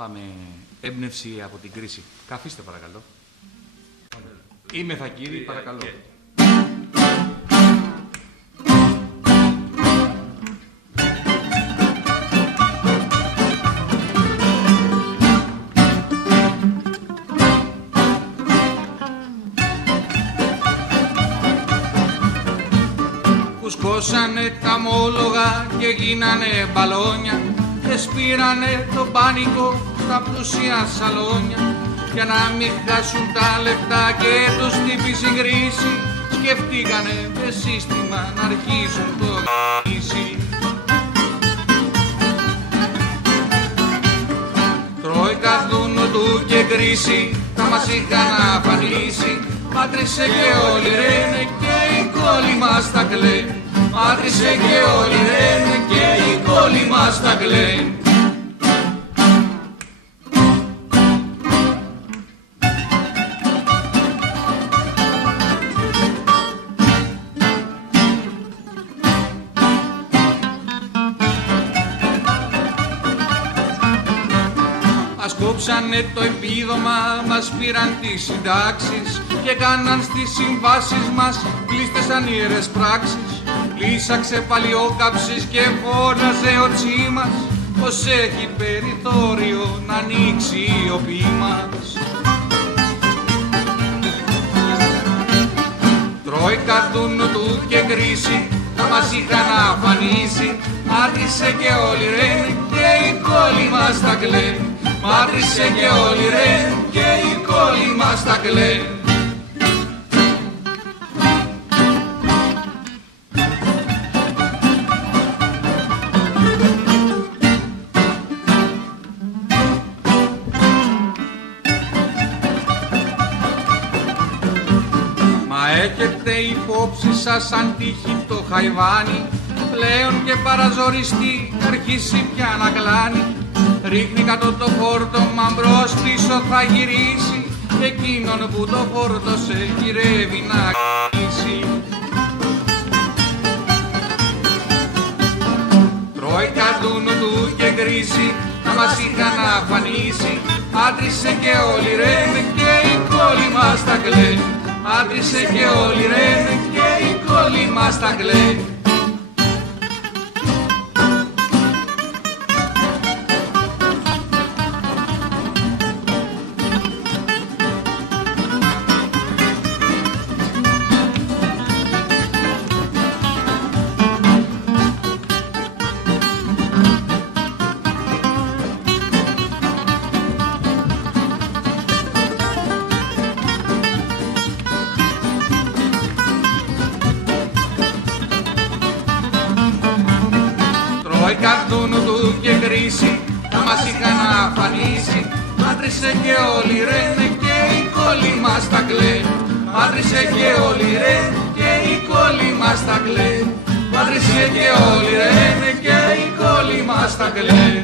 Πάμε έμπνευση από την κρίση. Καθίστε παρακαλώ. Είμαι θα κύριε, παρακαλώ. Κουσκώσανε τα μόλογα και γίνανε μπαλόνια και σπήρανε το πάνικο στα πλούσια σαλόνια. Για να μην χάσουν τα λεφτά και τους χτύπησε η κρίση, σκεφτήκανε με σύστημα να αρχίσουν το γ***ίσι. Τρόικα δούνου του και κρίση, θα μας είχαν αφανίσει. Μάτρησε και όλοι ρένε και η κόλλη μας τα κλαίνει. Μάτρησε και όλοι ρένε και η κόλλη μας τα κλαίνει. Μας κόψανε το επίδομα, μας πήραν τις συντάξεις και κάναν στις συμβάσεις μας κλείστες ανήρες πράξεις. Λύσαξε παλιόκαψης και φώναζε ο Τσίμας πως έχει περιθώριο να ανοίξει η οπή μας. Τρόικα δούνου του και κρίση, θα μας είχαν αφανίσει. Μάτρησε και όλοι ρένε και η κόλλη μας τα κλαίνει. Μάτρησε και όλοι ρένε και η κόλλη μας τα κλαίνει. Μα έχετε υπόψη σας αν τύχει το χαϊβάνι, πλέον και παραζοριστεί αρχίσει πια να κλάνει. Ρίχνει κάτω το φόρτωμα, μπρος πίσω θα γυρίσει, εκείνον που το φόρτωσε γυρεύει να γυρίσει. Τρόικα δούνου του και κρίση, θα μας είχαν αφανίσει. Άντρισε και όλοι ρένε και η κόλλη μας τα κλαίνει. Άντρισε και όλοι ρένε και η κόλλη μας τα κλαίνει. Τρόικα δούνου του και κρίση, θα μας είχαν αφανίσει. Μάτρησε και όλοι ρένε και η κόλλη μας τα κλαίνει. Μάτρησε και όλοι ρένε και η κόλλη μας τα κλαίνει. Μάτρησε και όλοι ρένε και η κόλλη μας τα κλαίνει.